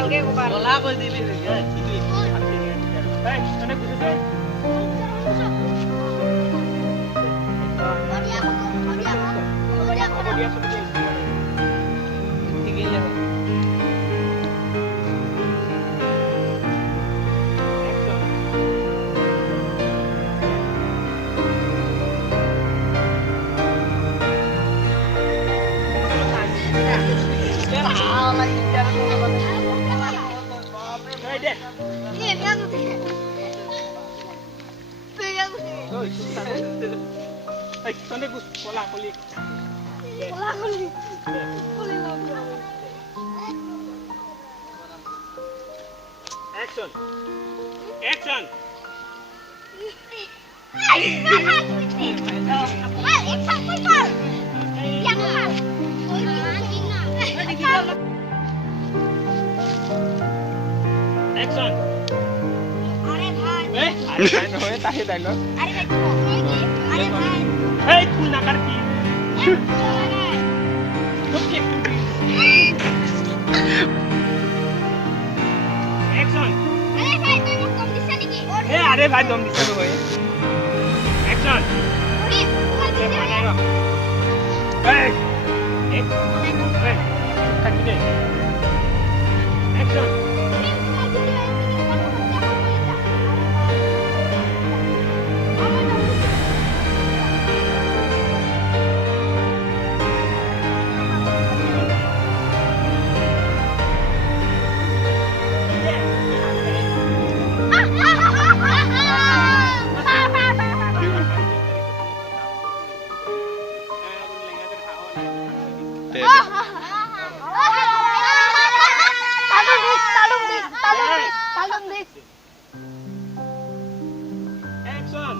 ভালকে কবা বলা কৈ দিলি রে এই তনে বুঝিছে ঠিকই যাবে তনে বলা কলি Action! Action! Action! আরে ভাই নহয় তাহে ডায়লগ আরে ভাই আরে ভাই এই ফুল না কাটতি Action! আরে ভাই তুই মোক কম দিছ নেকি এ আরে ভাই দম দিছ নহয় Action! ওরে তোমার দিছ এই এক এই কাটি দে Action! Action!